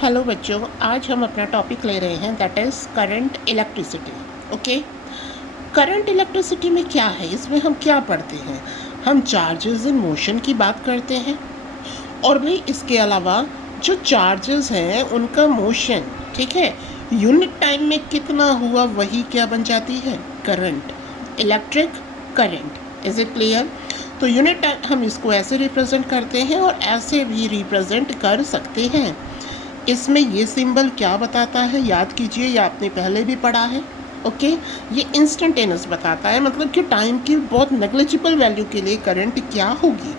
Hello बच्चों, आज हम अपना टॉपिक ले रहे हैं that is current electricity. Okay, current electricity में क्या है, इसमें हम क्या पढ़ते हैं? हम चार्जेस इन मोशन की बात करते हैं और भाई इसके अलावा जो चार्जेस हैं उनका मोशन, ठीक है, यूनिट टाइम में कितना हुआ वही क्या बन जाती है? Current, electric current. Is it clear? तो यूनिट टाइम हम इसको ऐसे रिप्रेजेंट करते हैं और ऐसे भी रिप्रेजेंट कर सकते हैं। इसमें ये सिंबल क्या बताता है, याद कीजिए, ये आपने पहले भी पढ़ा है। ओके, ये इंस्टेंटेनियस बताता है, मतलब कि टाइम की बहुत नेग्लिजिबल वैल्यू के लिए करंट क्या होगी।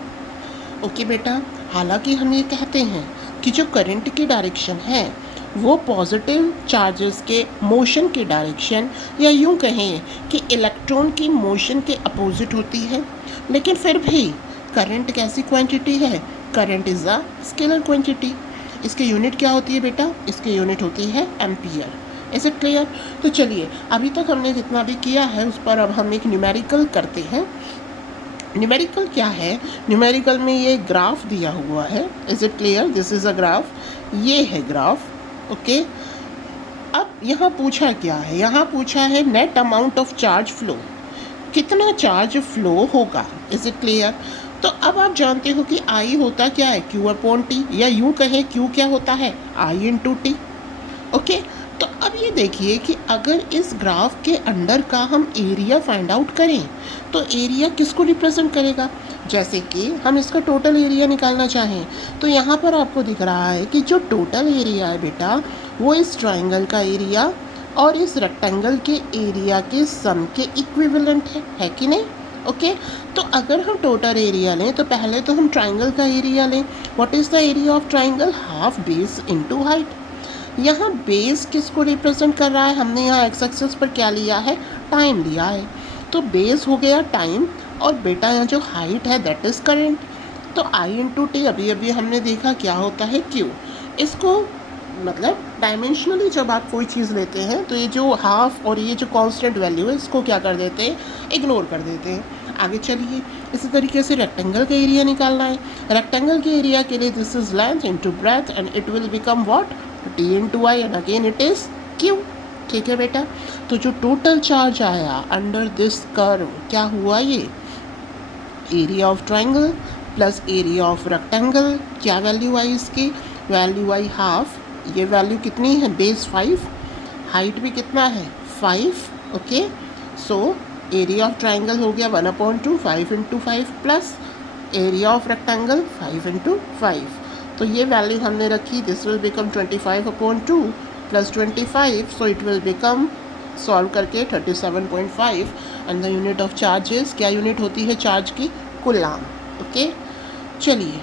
ओके बेटा, हालांकि हम ये कहते हैं कि जो करंट की डायरेक्शन है वो पॉजिटिव चार्जेस के मोशन की डायरेक्शन, या यूं कहें कि इलेक्ट्रॉन की मोशन के अपोजिट होती है। लेकिन फिर भी करंट कैसी क्वांटिटी है? Current is a scalar quantity. इसकी यूनिट क्या होती है बेटा? इसकी यूनिट होती है एम्पियर। Is it clear? तो चलिए, अभी तक हमने जितना भी किया है उस पर अब हम एक न्यूमेरिकल करते हैं। न्यूमेरिकल क्या है? न्यूमेरिकल में ये ग्राफ दिया हुआ है। Is it clear? This is a graph, ये है ग्राफ। ओके, अब यहाँ पूछा क्या है? यहाँ पूछा है net amount of charge flow, कितना चार्ज फ्लो होगा। Is it clear? तो अब आप जानते हो कि आई होता क्या है? क्यू अपॉन टी, या यूँ कहें क्यू क्या होता है? आई इंटू टी। ओके, तो अब ये देखिए कि अगर इस ग्राफ के अंडर का हम एरिया फाइंड आउट करें तो एरिया किसको रिप्रेजेंट करेगा? जैसे कि हम इसका टोटल एरिया निकालना चाहें तो यहाँ पर आपको दिख रहा है कि जो टोटल एरिया है बेटा वो इस ट्राइंगल का एरिया और इस रेक्टेंगल के एरिया के सम के इक्विवेलेंट है कि नहीं? ओके, तो अगर हम टोटल एरिया लें तो पहले तो हम ट्राइंगल का एरिया लें। What is the area of triangle? Half base into height. यहाँ बेस किसको रिप्रेजेंट कर रहा है? हमने यहाँ एक्स एक्सिस पर क्या लिया है? टाइम लिया है। तो बेस हो गया टाइम, और बेटा यहाँ जो हाइट है दैट इज़ करंट। तो आई इंटू टी, अभी अभी हमने देखा क्या होता है? क्यू। इसको मतलब डायमेंशनली जब आप कोई चीज़ लेते हैं तो ये जो हाफ और ये जो कांस्टेंट वैल्यू है इसको क्या कर देते हैं? इग्नोर कर देते हैं। आगे चलिए, इसी तरीके से रेक्टेंगल का एरिया निकालना है। रेक्टेंगल के एरिया के लिए this is length into breadth and it will become what? T into I, and again it is Q. ठीक है बेटा, तो जो टोटल चार्ज आया अंडर दिस कर्व क्या हुआ? ये area of triangle plus area of rectangle, क्या वैल्यू आई इसकी? वैल्यू आई हाफ। ये वैल्यू कितनी है? बेस 5, हाइट भी कितना है? 5। Okay, so area of triangle हो गया 1/2, 5 into 5 plus area of rectangle 5 into 5। तो ये वैल्यू हमने रखी, this will become 25/2 plus 25, so it will become, solve करके 37.5, and the unit of charges, क्या यूनिट होती है चार्ज की? कूलाम। ओके, चलिए,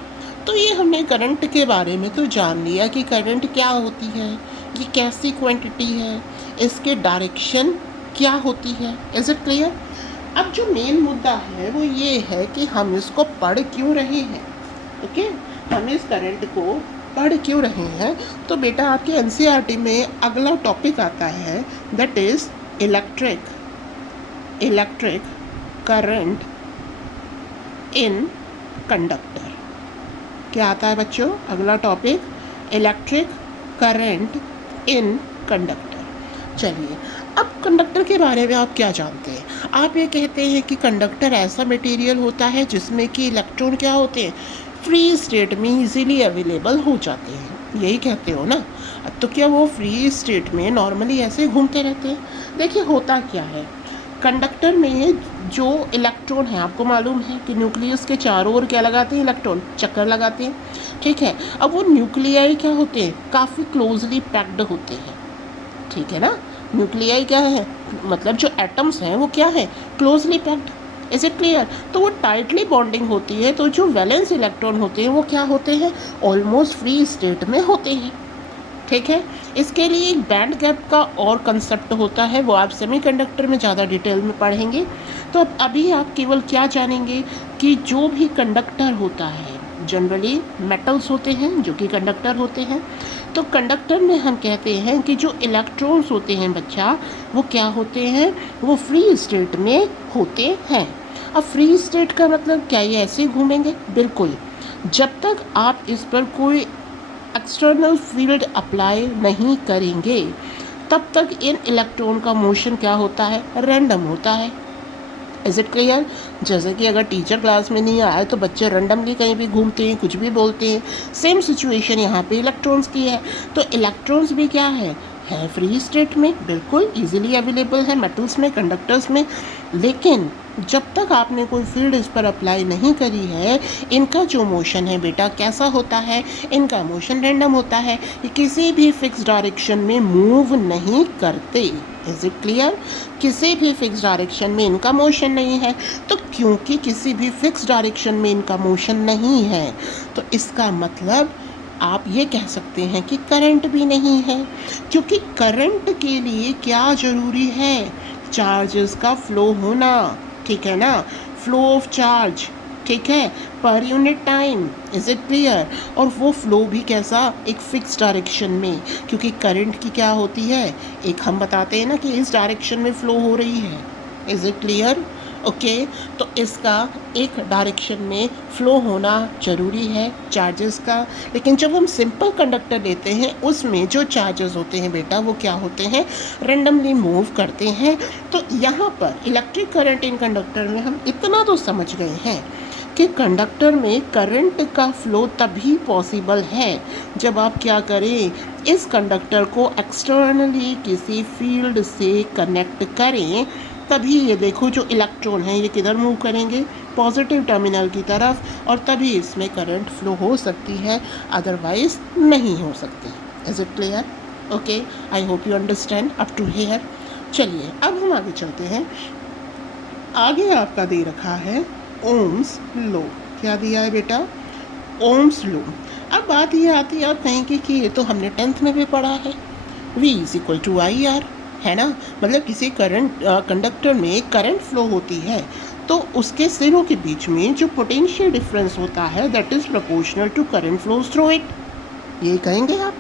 तो ये हमने करंट के बारे में तो जान लिया कि करंट क्या होती है, ये कैसी क्वांटिटी है, इसके डायरेक्शन क्या होती है। Is it clear? अब जो मेन मुद्दा है वो ये है कि हम इसको पढ़ क्यों रहे हैं। ओके, हम इस करंट को पढ़ क्यों रहे हैं? तो बेटा आपके एनसीईआरटी में अगला टॉपिक आता है that is electric current in conductor. क्या आता है बच्चों? अगला topic electric current in conductor. चलिए, अब कंडक्टर के बारे में आप क्या जानते हैं? आप ये कहते हैं कि कंडक्टर ऐसा मटेरियल होता है जिसमें कि इलेक्ट्रॉन क्या होते हैं? फ्री स्टेट में इजीली अवेलेबल हो जाते हैं, यही कहते हो ना? तो क्या वो फ्री स्टेट में नॉर्मली ऐसे घूमते रहते हैं? देखिए, होता क्या है, कंडक्टर में जो इलेक्ट्रॉन है, आपको मालूम है कि न्यूक्लियस के चारों ओर क्या लगाते हैं? इलेक्ट्रॉन चक्कर लगाते हैं। ठीक है, अब वो न्यूक्लियाई क्या होते हैं? काफ़ी क्लोजली पैक्ड होते हैं। ठीक है ना? न्यूक्लियाई क्या है? मतलब जो एटम्स हैं वो क्या है? Closely packed. Is it clear? तो वो टाइटली बॉन्डिंग होती है, तो जो वैलेंस इलेक्ट्रॉन होते हैं वो क्या होते हैं? ऑलमोस्ट फ्री स्टेट में होते हैं। ठीक है, इसके लिए एक बैंड गैप का और कंसेप्ट होता है, वो आप सेमीकंडक्टर में ज़्यादा डिटेल में पढ़ेंगे। तो अब अभी आप केवल क्या जानेंगे कि जो भी कंडक्टर होता है जनरली मेटल्स होते हैं जो कि कंडक्टर होते हैं। तो कंडक्टर में हम कहते हैं कि जो इलेक्ट्रॉन्स होते हैं बच्चा, वो क्या होते हैं? वो फ्री स्टेट में होते हैं। अब फ्री स्टेट का मतलब क्या? ये ऐसे घूमेंगे? बिल्कुल, जब तक आप इस पर कोई एक्सटर्नल फील्ड अप्लाई नहीं करेंगे तब तक इन इलेक्ट्रॉन का मोशन क्या होता है, रैंडम होता है। Is it clear? जैसे कि अगर टीचर क्लास में नहीं आए तो बच्चे रैंडमली कहीं भी घूमते हैं, कुछ भी बोलते हैं। सेम सिचुएशन यहाँ पे इलेक्ट्रॉन्स की है। तो इलेक्ट्रॉन्स भी क्या है फ्री स्टेट में, बिल्कुल इजीली अवेलेबल है मेटल्स में, कंडक्टर्स में। लेकिन जब तक आपने कोई फील्ड इस पर अप्लाई नहीं करी है, इनका जो मोशन है बेटा कैसा होता है, इनका मोशन रैंडम होता है। ये किसी भी फिक्स डायरेक्शन में मूव नहीं करते। Is it clear? किसी भी फिक्स डायरेक्शन में इनका मोशन नहीं है। तो क्योंकि किसी भी फिक्स डायरेक्शन में इनका मोशन नहीं है, तो इसका मतलब आप ये कह सकते हैं कि करंट भी नहीं है। क्योंकि करंट के लिए क्या ज़रूरी है, चार्जेस का फ्लो होना, ठीक है ना, फ्लो ऑफ चार्ज, ठीक है, per unit time. Is it clear? और वो फ्लो भी कैसा, एक फिक्स डायरेक्शन में। क्योंकि करंट की क्या होती है, एक हम बताते हैं ना कि इस डायरेक्शन में फ्लो हो रही है। Is it clear? ओके, तो इसका एक डायरेक्शन में फ़्लो होना ज़रूरी है चार्जेस का। लेकिन जब हम सिंपल कंडक्टर लेते हैं उसमें जो चार्जेस होते हैं बेटा वो क्या होते हैं, रेंडमली मूव करते हैं। तो यहाँ पर इलेक्ट्रिक करंट इन कंडक्टर में हम इतना तो समझ गए हैं कि कंडक्टर में करंट का फ़्लो तभी पॉसिबल है जब आप क्या करें, इस कंडक्टर को एक्सटर्नली किसी फील्ड से कनेक्ट करें। तभी ये देखो जो इलेक्ट्रॉन है ये किधर मूव करेंगे, पॉजिटिव टर्मिनल की तरफ, और तभी इसमें करंट फ्लो हो सकती है, अदरवाइज नहीं हो सकती। Is it clear? Okay, I hope you understand up to here. चलिए अब हम आगे चलते हैं। आगे आपका दे रखा है ओम्स लॉ। क्या दिया है बेटा? Ohm's law. अब बात ये आती है, आप कहेंगे कि ये तो हमने 10th में भी पढ़ा है, V is equal to I R, है ना। मतलब किसी करंट कंडक्टर में करंट फ्लो होती है तो उसके सिरों के बीच में जो पोटेंशियल डिफरेंस होता है that is proportional to current flows through it, ये कहेंगे आप।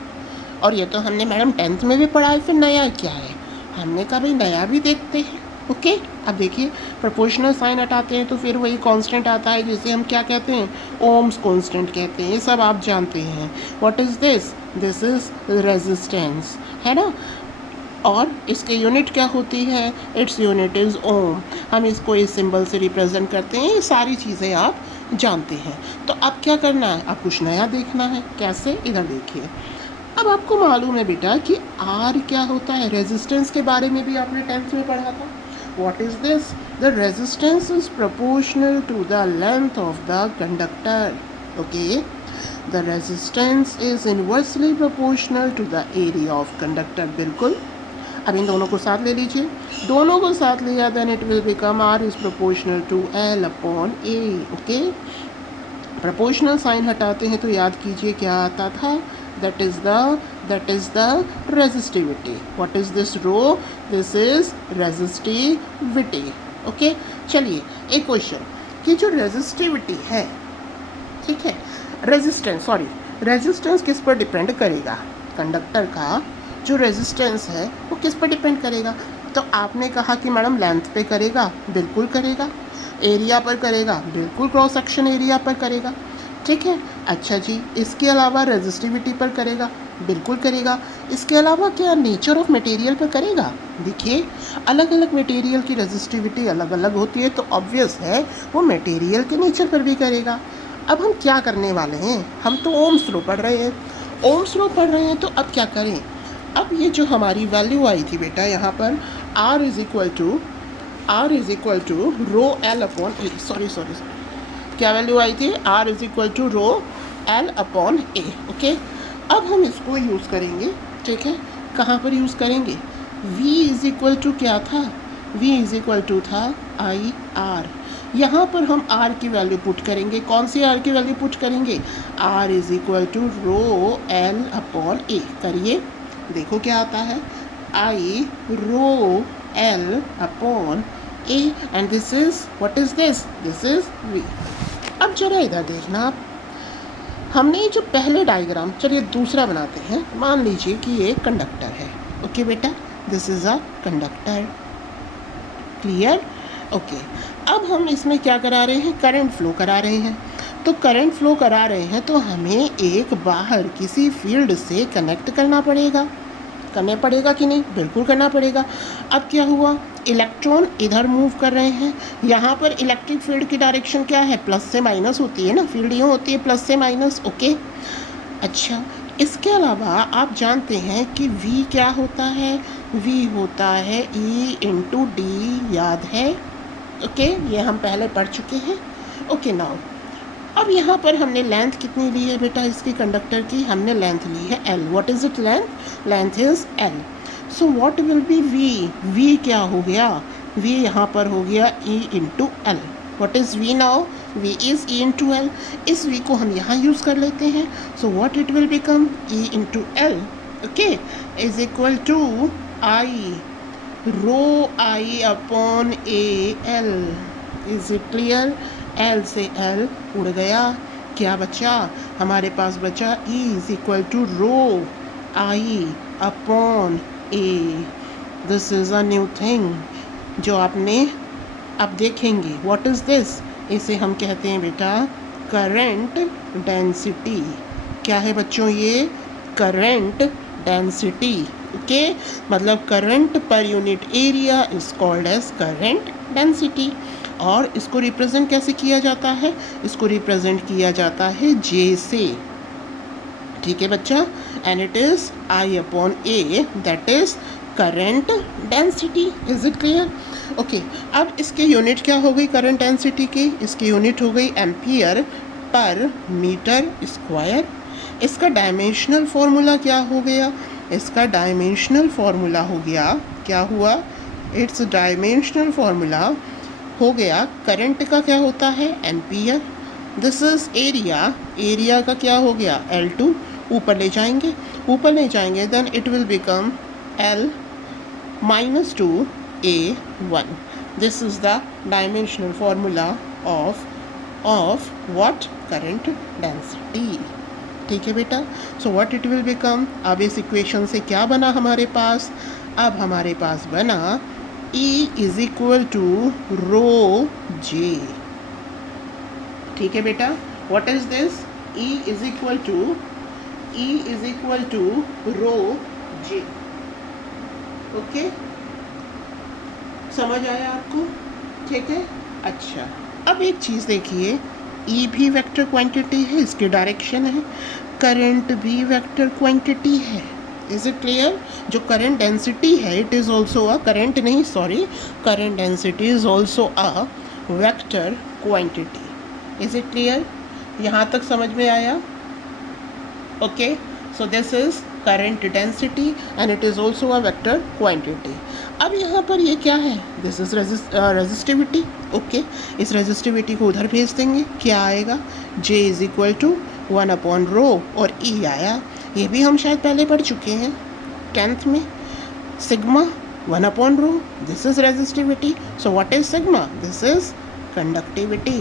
और ये तो हमने मैडम 10th में भी पढ़ा है, फिर नया क्या है? हमने कहा भाई नया भी देखते हैं। ओके, अब देखिए प्रोपोर्शनल साइन हटाते हैं तो फिर वही कांस्टेंट आता है जिसे हम क्या कहते हैं, ओम्स कांस्टेंट कहते हैं। ये सब आप जानते हैं। What is this? This is resistance, है ना। और इसके यूनिट क्या होती है, इट्स यूनिट इज़ ओम। हम इसको इस सिंबल से रिप्रेजेंट करते हैं। ये सारी चीज़ें आप जानते हैं। तो अब क्या करना है, अब कुछ नया देखना है। कैसे? इधर देखिए। अब आपको मालूम है बेटा कि आर क्या होता है, रेजिस्टेंस के बारे में भी आपने 10th में पढ़ा था। What is this? The resistance is proportional to the length of the conductor. Okay, the resistance is inversely proportional to the area of conductor. बिल्कुल। अब इन दोनों को साथ ले लीजिए, दोनों को साथ लिया, then it will become R is proportional to L upon A. Okay, proportional sign हटाते हैं तो याद कीजिए क्या आता था, that is the resistivity. What is this rho? This is resistivity. Okay, चलिए एक क्वेश्चन कि जो रेजिस्टिविटी है, ठीक है, रेजिस्टेंस किस पर डिपेंड करेगा? कंडक्टर का जो रेजिस्टेंस है वो किस पर डिपेंड करेगा? तो आपने कहा कि मैडम लेंथ पे करेगा, बिल्कुल करेगा। एरिया पर करेगा, बिल्कुल क्रॉस सेक्शन एरिया पर करेगा, ठीक है। अच्छा जी, इसके अलावा रेजिस्टिविटी पर करेगा, बिल्कुल करेगा। इसके अलावा क्या नेचर ऑफ मटेरियल पर करेगा? देखिए अलग अलग मटेरियल की रेजिस्टिविटी अलग अलग होती है, तो ऑब्वियस है वो मटेरियल के नेचर पर भी करेगा। अब हम क्या करने वाले हैं, हम तो ओम्स लॉ पढ़ रहे हैं, तो अब क्या करें? अब ये जो हमारी वैल्यू आई थी बेटा यहाँ पर R is equal to rho L upon A, sorry क्या वैल्यू आई थी? R is equal to rho L upon A. Okay, अब हम इसको यूज़ करेंगे, ठीक है। कहाँ पर यूज़ करेंगे? V इज़ इक्वल टू क्या था? V इज़ इक्वल टू था आई आर। यहाँ पर हम R की वैल्यू पुट करेंगे। कौन सी R की वैल्यू पुट करेंगे? R is equal to rho L upon A. करिए, देखो क्या आता है, I rho L upon A, and this is what is this? This is V. अब जरा इधर देखना आप, हमने जो पहले डायग्राम, चलिए दूसरा बनाते हैं। मान लीजिए कि ये कंडक्टर है। ओके बेटा, this is a conductor. Clear? Okay, अब हम इसमें क्या करा रहे हैं, करंट फ्लो करा रहे हैं। तो तो करंट फ्लो करा रहे हैं तो हमें एक बाहर किसी फील्ड से कनेक्ट करना पड़ेगा कि नहीं? बिल्कुल करना पड़ेगा। अब क्या हुआ, इलेक्ट्रॉन इधर मूव कर रहे हैं, यहाँ पर इलेक्ट्रिक फील्ड की डायरेक्शन क्या है, प्लस से माइनस होती है ना, फील्ड यूँ होती है प्लस से माइनस, ओके। अच्छा, इसके अलावा आप जानते हैं कि V क्या होता है, V होता है E इंटू डी, याद है? ओके, ये हम पहले पढ़ चुके हैं। ओके नाउ, अब यहाँ पर हमने लेंथ कितनी ली है बेटा इसकी कंडक्टर की, हमने लेंथ ली है L। What is it length? Length is L। So what will be V? V क्या हो गया? V यहाँ पर हो गया E into L। What is V now? V is E into L। इस V को हम यहाँ यूज़ कर लेते हैं। So what it will become? E into L, okay, is equal to I rho I upon A L। Is it clear? L से L उड़ गया, क्या बचा? हमारे पास बचा E is equal to rho I upon A। This is a new thing जो आपने अब देखेंगे। What is this? इसे हम कहते हैं बेटा करंट डेंसिटी। क्या है बच्चों ये? करंट डेंसिटी, ओके, मतलब करंट पर unit area is called as current density. और इसको रिप्रेजेंट कैसे किया जाता है? इसको रिप्रेजेंट किया जाता है J से, ठीक है बच्चा, and it is I upon A, that is current density. Is it clear? Okay, अब इसके यूनिट क्या हो गई करंट डेंसिटी की? इसकी यूनिट हो गई एम्पियर पर मीटर स्क्वायर। इसका डायमेंशनल फॉर्मूला क्या हो गया? इसका डायमेंशनल फॉर्मूला हो गया, क्या हुआ? इट्स डायमेंशनल फॉर्मूला हो गया, करंट का क्या होता है? Ampere. This is area, area का क्या हो गया? L2। ऊपर ले जाएंगे then it will become L minus 2A1। This is the dimensional formula of what? Current density, ठीक है बेटा। So what it will become? अब इस इक्वेशन से क्या बना हमारे पास? अब हमारे पास बना E is equal to rho J, ठीक है बेटा। What is this? E is equal to rho J, okay, समझ आया आपको? ठीक है। अच्छा, अब एक चीज़ देखिए, E भी वेक्टर क्वांटिटी है, इसकी डायरेक्शन है, करंट भी वेक्टर क्वांटिटी है। Is it clear? जो करंट डेंसिटी है it is also a current density is also a vector quantity. Is it clear? यहाँ तक समझ में आया? Okay, so this is current density and it is also a vector quantity. अब यहाँ पर ये क्या है? दिस इज रेजिस्टिविटी, ओके, इस रेजिस्टिविटी को उधर भेज देंगे, क्या आएगा? J is equal to 1 upon रो और E आया, ये भी हम शायद पहले पढ़ चुके हैं 10th में। Sigma 1 upon rho, this is resistivity. So what is sigma? This is conductivity.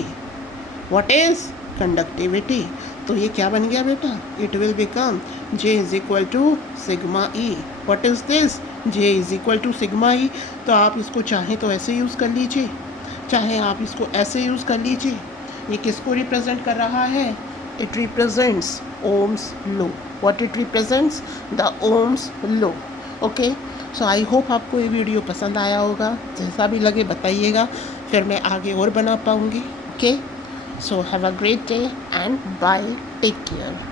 What is conductivity? तो ये क्या बन गया बेटा? It will become J is equal to sigma E। What is this? J is equal to sigma E। तो आप इसको चाहें तो ऐसे यूज़ कर लीजिए, चाहे आप इसको ऐसे यूज़ कर लीजिए। ये किसको रिप्रेजेंट कर रहा है? It represents Ohm's law. What it represents? The Ohm's law, okay. So I hope आपको ये वीडियो पसंद आया होगा, जैसा भी लगे बताइएगा, फिर मैं आगे और बना पाऊँगी, okay. So have a great day and bye, take care.